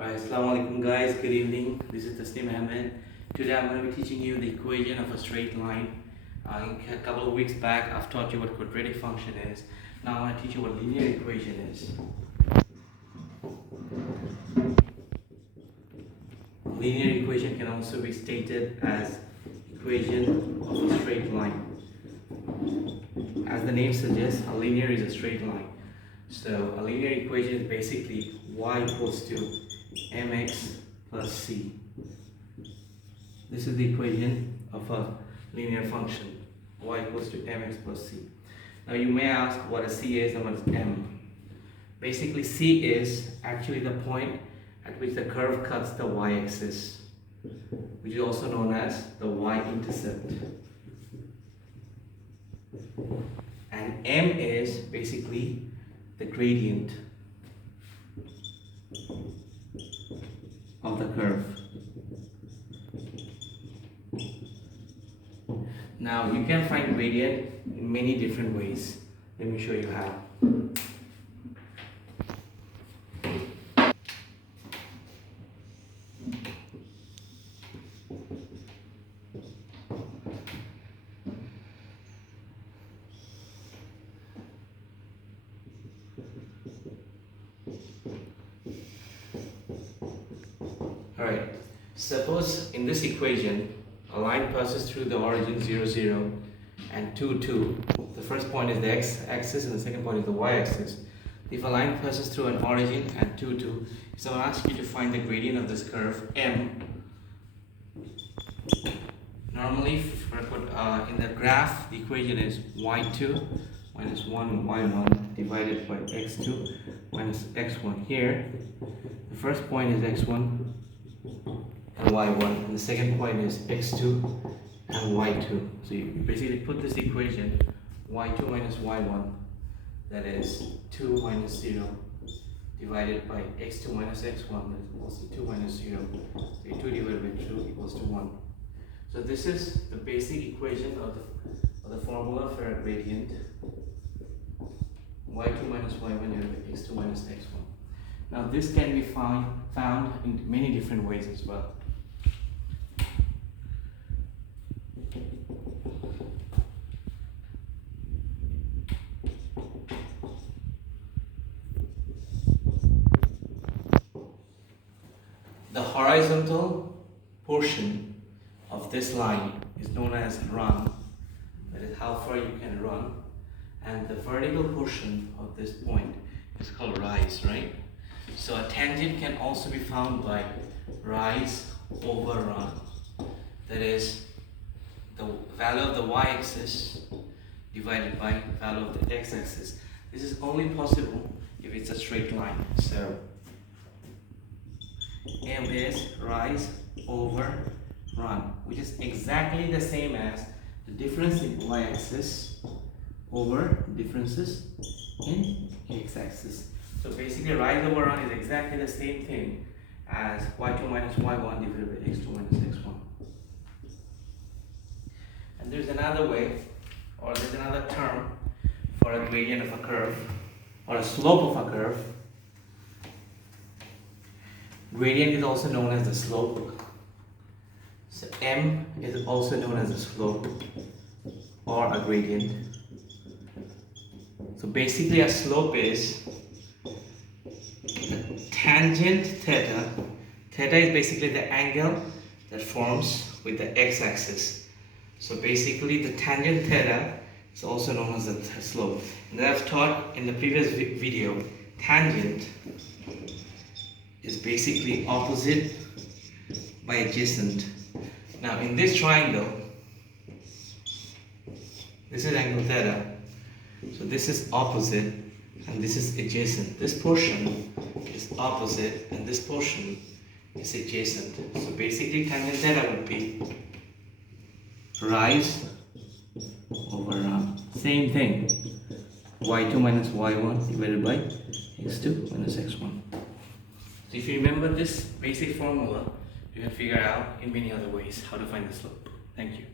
Alright, Assalamu alaikum guys, good evening. This is Tasneem Ahmed. Today I'm going to be teaching you the equation of a straight line. A couple of weeks back I've taught you what quadratic function is. Now I'm going to teach you what linear equation is. Linear equation can also be stated as equation of a straight line. As the name suggests, a linear is a straight line. So a linear equation is basically y equals to mx plus c. This is the equation of a linear function, y equals to mx plus c. Now you may ask what a c is and what is m. Basically c is actually the point at which the curve cuts the y-axis, which is also known as the y-intercept. And m is basically the gradient of the curve. Now you can find gradient in many different ways. Let me show you how. Alright, suppose in this equation a line passes through the origin 0, 0 and 2, 2. The first point is the x-axis and the second point is the y-axis. If a line passes through an origin at 2, 2, so I'll ask you to find the gradient of this curve m. Normally, if I put in the graph, the equation is y2 minus 1 y1 divided by x2 minus x1. Here, the first point is x1 and y1, and the second point is x2 and y2. So you basically put this equation y2 minus y1, that is 2 minus 0 divided by x2 minus x1, that is equals to 2 minus 0. So 2 divided by 2 equals to 1. So this is the basic equation of the formula for a gradient, y2 minus y1 divided by x2 minus x1. Now this can be found in many different ways as well. The horizontal portion of this line is known as run, that is how far you can run, and the vertical portion of this point is called rise, right? So a tangent can also be found by rise over run, that is the value of the y-axis divided by value of the x-axis. This is only possible if it's a straight line. So m is rise over run, which is exactly the same as the difference in y-axis over differences in x-axis. So basically rise over run is exactly the same thing as y2 minus y1 divided by x2 minus x1. And there's another way, or there's another term for a gradient of a curve or a slope of a curve. Gradient is also known as the slope. So m is also known as the slope or a gradient. So basically a slope is tangent theta. Theta is basically the angle that forms with the x-axis. So basically the tangent theta is also known as the slope. And I've taught in the previous video, tangent is basically opposite by adjacent. Now in this triangle, this is angle theta. So this is opposite and this is adjacent. This portion is opposite and this portion is adjacent. So basically tangent theta would be rise over run. Same thing. y2 minus y1 divided by x2 minus x1. So if you remember this basic formula, you can figure out in many other ways how to find the slope. Thank you.